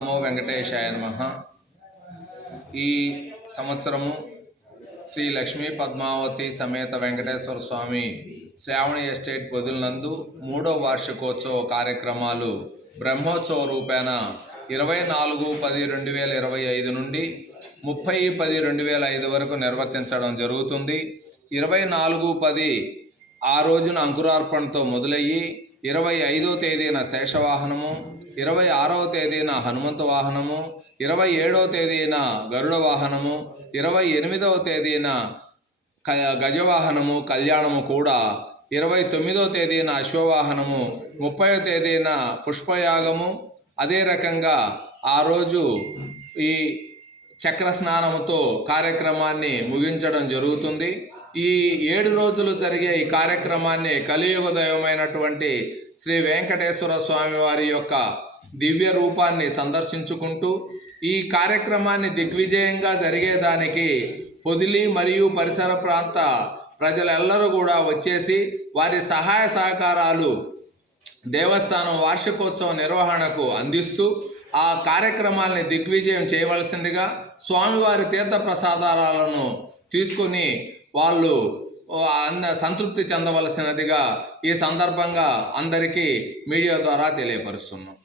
నమో వెంకటేశాయ నమః. ఈ సంవత్సరము శ్రీ లక్ష్మీ పద్మావతి సమేత వెంకటేశ్వర స్వామి శ్రావణి ఎస్టేట్ పొదిలినందు 3వ వార్షికోత్సవ కార్యక్రమాలు బ్రహ్మోత్సవ రూపేణ 24/10/2025 నుండి 30/10/2005 వరకు నిర్వర్తించడం జరుగుతుంది. 24/10 ఆ రోజున అంకురార్పణతో మొదలయ్యి 25వ తేదీన శేషవాహనము, 26వ తేదీన హనుమంత వాహనము, 27వ తేదీన గరుడ వాహనము, 28వ తేదీన గజవాహనము కళ్యాణము కూడా, 29వ తేదీన అశ్వవాహనము, 30వ తేదీన పుష్పయాగము. అదే రకంగా ఆ రోజు ఈ చక్ర స్నానముతో కార్యక్రమాన్ని ముగించడం జరుగుతుంది. ఈ 7 రోజులు జరిగే ఈ కార్యక్రమాన్ని కలియుగ దైవమైనటువంటి శ్రీ వెంకటేశ్వర స్వామి వారి యొక్క దివ్య రూపాన్ని సందర్శించుకుంటూ ఈ కార్యక్రమాన్ని దిగ్విజయంగా జరిగేదానికి పొదిలి మరియు పరిసర ప్రాంత ప్రజలెల్లరూ కూడా వచ్చేసి వారి సహాయ సహకారాలు దేవస్థానం వార్షికోత్సవ నిర్వహణకు అందిస్తూ ఆ కార్యక్రమాల్ని దిగ్విజయం చేయవలసిందిగా స్వామివారి తీర్థ ప్రసాదాలను తీసుకుని వాళ్ళు సంతృప్తి చెందవలసినదిగా ఈ సందర్భంగా అందరికీ మీడియా ద్వారా తెలియపరుస్తున్నాం.